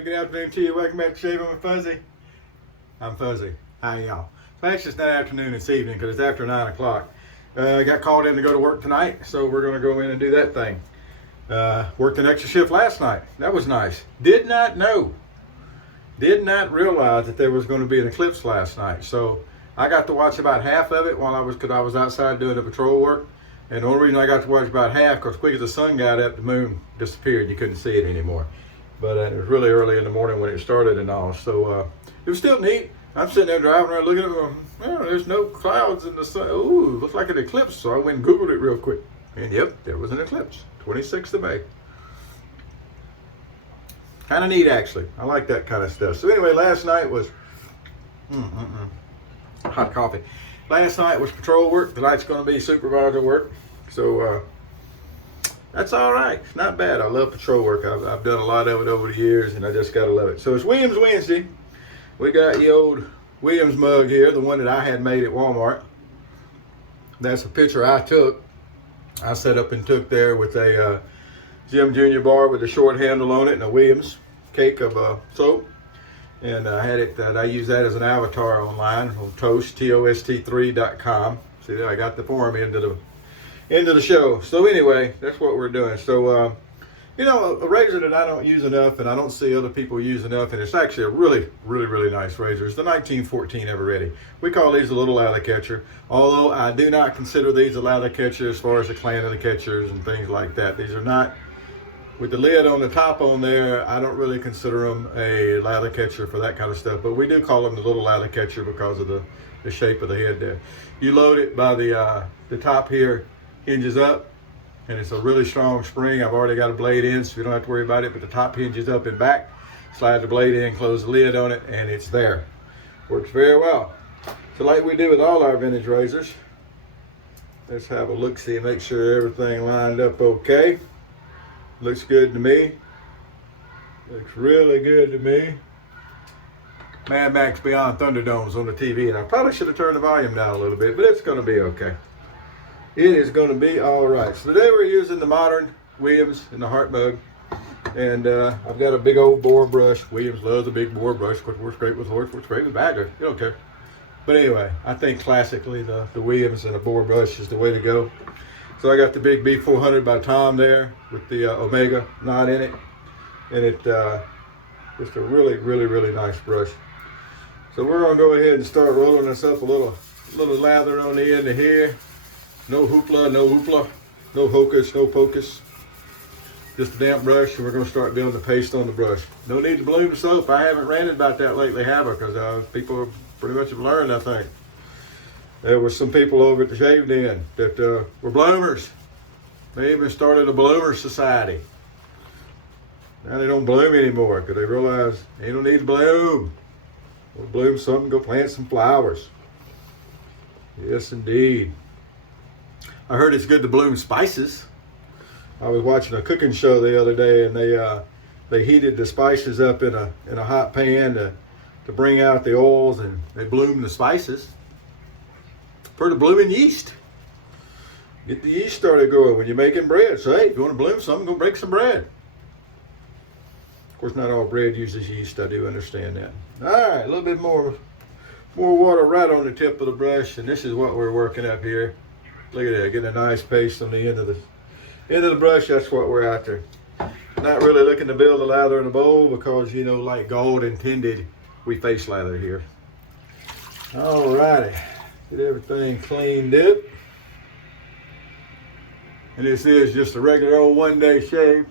morning, good afternoon to you. Welcome back to Shave with Fuzzy. I'm Fuzzy. Hi, y'all. So actually, it's not afternoon, it's evening because it's after 9 o'clock. I got called in to go to work tonight, so we're going to go in and do that thing. Worked an extra shift last night. That was nice. Did not realize that there was going to be an eclipse last night. So I got to watch about half of it because I was outside doing the patrol work. And the only reason I got to watch about half, because quick as the sun got up, the moon disappeared. You couldn't see it anymore. But it was really early in the morning when it started and all. So it was still neat. I'm sitting there driving around looking at it going, oh, there's no clouds in the sun. Ooh, looks like an eclipse. So I went and Googled it real quick. And yep, there was an eclipse, 26th of May. Kind of neat, actually. I like that kind of stuff. So anyway, last night was hot coffee. Last night was patrol work. Tonight's going to be supervisor work. So that's all right. It's not bad. I love patrol work. I've done a lot of it over the years, and I just got to love it. So it's Williams Wednesday. We got the old Williams mug here, the one that I had made at Walmart. That's a picture I took. I set up and took there with a Jim Jr. bar with a short handle on it and a Williams cake of soap. And I had it, I use that as an avatar online on Toast, TOST3.com. See there, I got the form into the show. So anyway, that's what we're doing. So, you know, a razor that I don't use enough and I don't see other people use enough, and it's actually a really, really, really nice razor. It's the 1914 Eveready. We call these a little lather catcher, although I do not consider these a lather catcher as far as the clan of the catchers and things like that. These are not, with the lid on the top on there, I don't really consider them a lather catcher for that kind of stuff, but we do call them the little lather catcher because of the shape of the head there. You load it by the top here hinges up, and it's a really strong spring. I've already got a blade in, so you don't have to worry about it, but the top hinges up and back. Slide the blade in, close the lid on it, and it's there. Works very well. So like we do with all our vintage razors, let's have a look-see and make sure everything lined up okay. Looks good to me. Looks really good to me. Mad Max Beyond Thunderdome's on the TV, and I probably should have turned the volume down a little bit, but it's going to be okay. It is going to be all right. So today we're using the modern Williams in the Heart mug, and I've got a big old bore brush. Williams loves a big bore brush. Of course, works great with horse, works great with bagger. You don't care. But anyway, I think classically the Williams and a bore brush is the way to go. So I got the big B400 by Tom there with the Omega knot in it, and it just a really, really, really nice brush. So we're gonna go ahead and start rolling this up a little lather on the end of here. No hoopla, no hocus, no pocus. Just a damp brush, and we're gonna start doing the paste on the brush. No need to bloom the soap. I haven't ranted about that lately, have I? Because people pretty much have learned, I think. There were some people over at the Shave Den that were bloomers. They even started a bloomer society. Now they don't bloom anymore because they realize they don't need to bloom. Want to bloom something, go plant some flowers. Yes, indeed. I heard it's good to bloom spices. I was watching a cooking show the other day, and they heated the spices up in a hot pan to bring out the oils, and they bloomed the spices. For the blooming yeast. Get the yeast started growing when you're making bread. So hey, if you want to bloom something, go break some bread. Of course, not all bread uses yeast. I do understand that. All right, a little bit more water right on the tip of the brush, and this is what we're working up here. Look at that, getting a nice paste on the end of the brush. That's what we're after. Not really looking to build a lather in a bowl because, you know, like gold intended, we face lather here. All righty. Get everything cleaned up. And this is just a regular old one-day shave.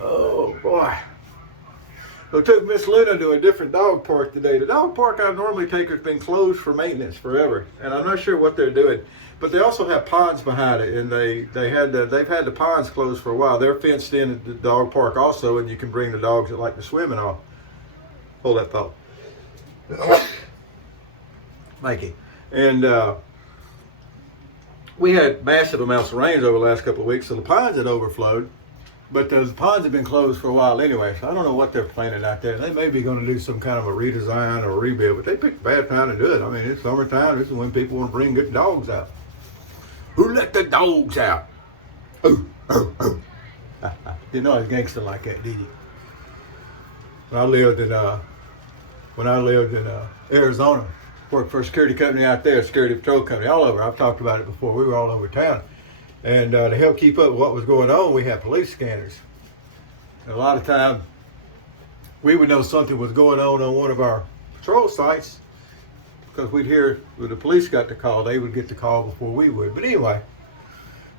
Oh boy. So I took Miss Luna to a different dog park today. The dog park I normally take has been closed for maintenance forever. And I'm not sure what they're doing. But they also have ponds behind it, and they've had the ponds closed for a while. They're fenced in at the dog park also, and you can bring the dogs that like to swim and all. Hold that thought. Mikey. And we had massive amounts of rains over the last couple of weeks, so the ponds had overflowed. But those ponds have been closed for a while anyway, so I don't know what they're planning out there. They may be going to do some kind of a redesign or a rebuild, but they picked a bad time to do it. I mean, it's summertime. This is when people want to bring good dogs out. Who let the dogs out? Ooh, ooh, ooh. Didn't know I was gangster like that, did you? When I lived in Arizona, worked for a security company out there, a security patrol company, all over. I've talked about it before. We were all over town. And to help keep up with what was going on, we had police scanners. And a lot of time, we would know something was going on one of our patrol sites because we'd hear when the police got the call, they would get the call before we would. But anyway,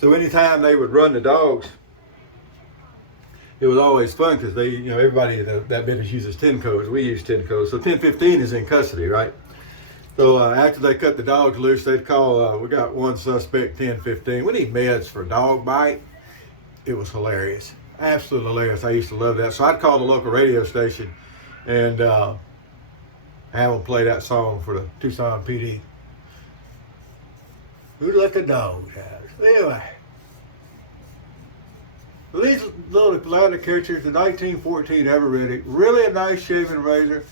so anytime they would run the dogs, it was always fun because they, everybody that business uses 10 codes. We use 10 codes. So 1015 is in custody, right? So after they cut the dogs loose, they'd call, we got one suspect, 1015. We need meds for dog bite. It was hilarious. Absolutely hilarious. I used to love that. So I'd call the local radio station and have them play that song for the Tucson PD. Who let the dogs out? Anyway. These little ladder catchers, the 1914 Eveready, really a nice shaving razor.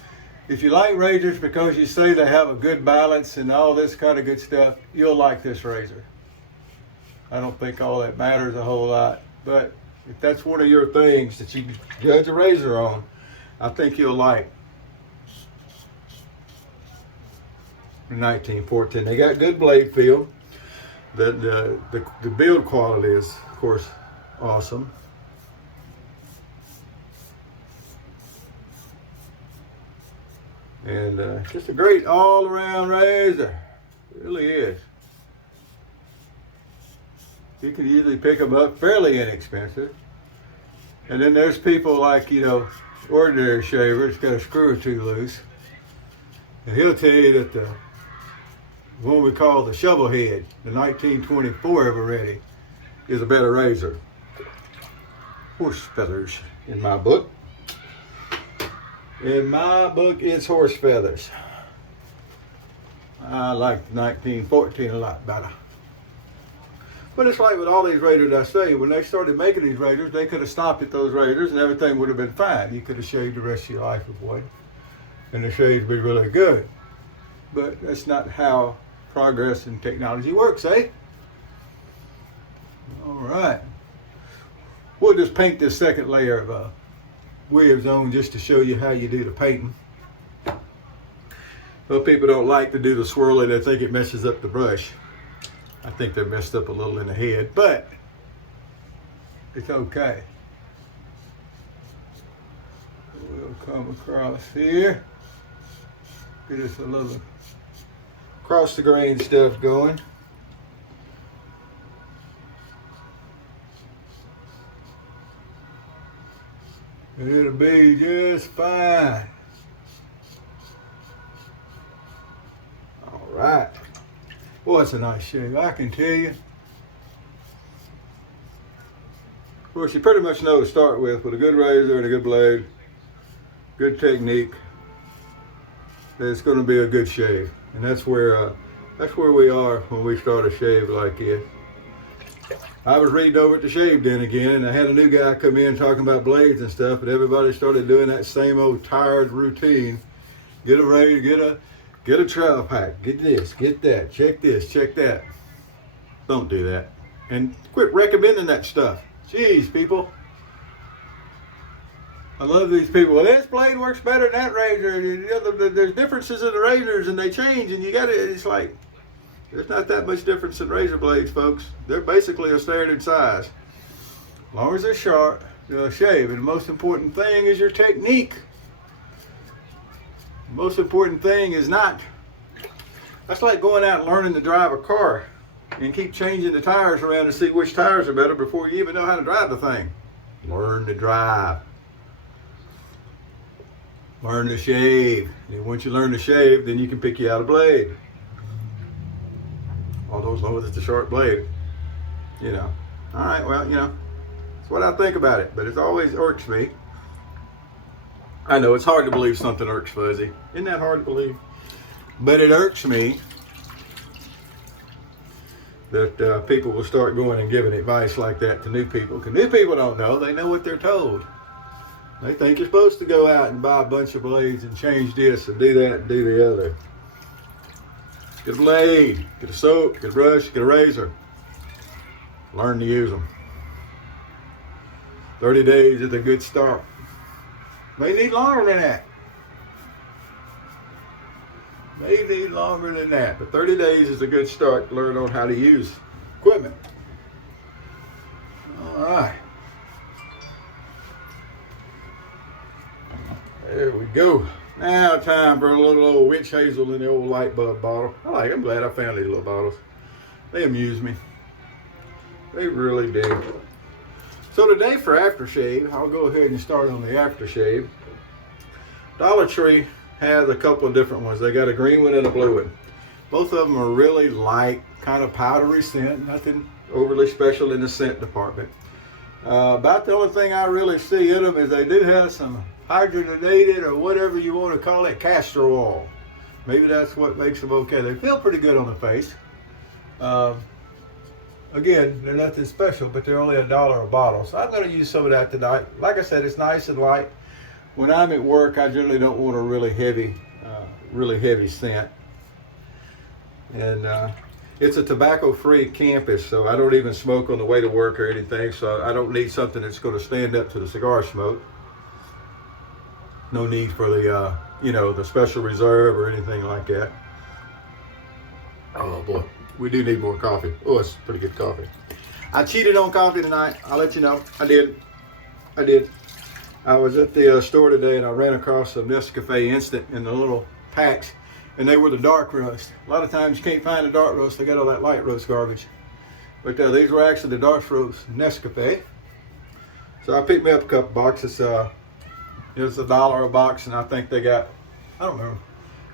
If you like razors because you say they have a good balance and all this kind of good stuff, you'll like this razor. I don't think all that matters a whole lot, but if that's one of your things that you judge a razor on, I think you'll like the 1914. They got good blade feel. The build quality is, of course, awesome. And just a great all-around razor. It really is. You can usually pick them up fairly inexpensive. And then there's people like, ordinary shaver that's got a screw or two loose. And he'll tell you that the one we call the shovel head, the 1924 Eveready, is a better razor. Horse feathers in my book. In my book, it's horse feathers. I like the 1914 a lot better. But it's like with all these razors I say, when they started making these razors, they could have stopped at those razors and everything would have been fine. You could have shaved the rest of your life with one, and the shades would be really good. But that's not how progress in technology works, eh? All right. We'll just paint this second layer of Webs on just to show you how you do the painting. Well, people don't like to do the swirling. They think it messes up the brush. I think they're messed up a little in the head, but it's okay. We'll come across here. Get us a little across the grain stuff going. It'll be just fine. All right. Boy, it's a nice shave, I can tell you. Of course, you pretty much know to start with a good razor and a good blade, good technique, that it's going to be a good shave. And that's where we are when we start a shave like this. I was reading over at the Shave Den again, and I had a new guy come in talking about blades and stuff, and everybody started doing that same old tired routine. Get a razor, get a travel pack, get this, get that, check this, check that. Don't do that. And quit recommending that stuff. Jeez, people. I love these people. Well, this blade works better than that razor. There's differences in the razors and they change, and it's like, there's not that much difference in razor blades, folks. They're basically a standard size. As long as they're sharp, they'll shave. And the most important thing is your technique. The most important thing is not, that's like going out and learning to drive a car and keep changing the tires around to see which tires are better before you even know how to drive the thing. Learn to drive. Learn to shave. And once you learn to shave, then you can pick you out a blade. Although as long as it's a short blade, All right, well, that's what I think about it, but it always irks me. I know it's hard to believe something irks Fuzzy. Isn't that hard to believe? But it irks me that people will start going and giving advice like that to new people. Because new people don't know. They know what they're told. They think you're supposed to go out and buy a bunch of blades and change this and do that and do the other. Get a blade, get a soap, get a brush, get a razor. Learn to use them. 30 days is a good start. May need longer than that. May need longer than that, but 30 days is a good start to learn on how to use equipment. All right. There we go. Now time for a little old witch hazel in the old light bulb bottle. I'm glad I found these little bottles. They amuse me. They really do. So today for aftershave, I'll go ahead and start on the aftershave. Dollar Tree has a couple of different ones. They got a green one and a blue one. Both of them are really light, kind of powdery scent. Nothing overly special in the scent department. About the only thing I really see in them is they do have some hydrogenated, or whatever you want to call it, castor oil. Maybe that's what makes them okay. They feel pretty good on the face. Again, they're nothing special, but they're only $1 a bottle. So I'm going to use some of that tonight. Like I said, it's nice and light. When I'm at work, I generally don't want a really heavy scent. And it's a tobacco-free campus, so I don't even smoke on the way to work or anything. So I don't need something that's going to stand up to the cigar smoke. No need for the, the special reserve or anything like that. Oh boy, we do need more coffee. Oh, it's pretty good coffee. I cheated on coffee tonight. I'll let you know. I did. I was at the store today and I ran across some Nescafe Instant in the little packs, and they were the dark roast. A lot of times you can't find the dark roast. They got all that light roast garbage. But these were actually the dark roast Nescafe. So I picked me up a couple boxes. It's $1 a box, and I think they got, I don't remember,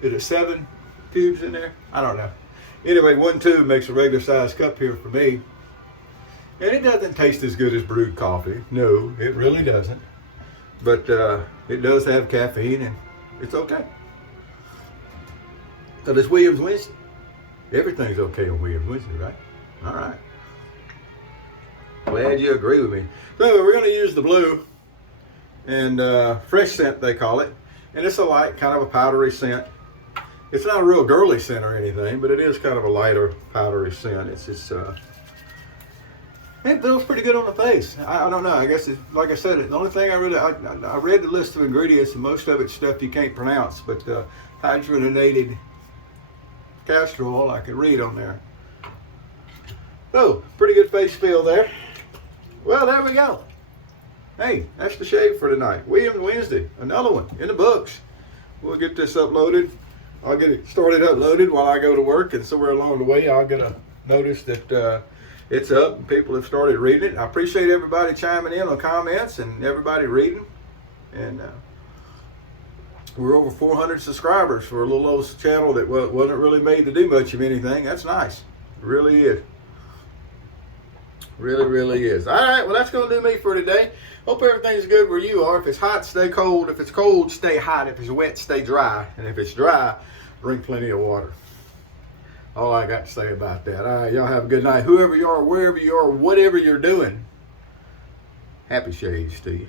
is it 7 tubes in there? I don't know. Anyway, 1 tube makes a regular size cup here for me. And it doesn't taste as good as brewed coffee. No, it really doesn't. But it does have caffeine, and it's okay. So this Williams Wednesday. Everything's okay on Williams Wednesday, right? All right. Glad you agree with me. So we're going to use the blue. And fresh scent, they call it. And it's a light, kind of a powdery scent. It's not a real girly scent or anything, but it is kind of a lighter, powdery scent. It's just, it feels pretty good on the face. I don't know. I guess, like I said, the only thing I read the list of ingredients, and most of it's stuff you can't pronounce, but hydrogenated castor oil, I could read on there. So, pretty good face feel there. Well, there we go. Hey, that's the shave for tonight. Williams Wednesday, another one in the books. We'll get this uploaded. I'll get it started uploaded while I go to work, and somewhere along the way I'll get a notice that it's up and people have started reading it. I appreciate everybody chiming in on comments and everybody reading. And we're over 400 subscribers for a little old channel that wasn't really made to do much of anything. That's nice. It really is. Really, really is. All right, well, that's going to do me for today. Hope everything's good where you are. If it's hot, stay cold. If it's cold, stay hot. If it's wet, stay dry. And if it's dry, drink plenty of water. All I got to say about that. All right, y'all have a good night. Whoever you are, wherever you are, whatever you're doing, happy shaves to you.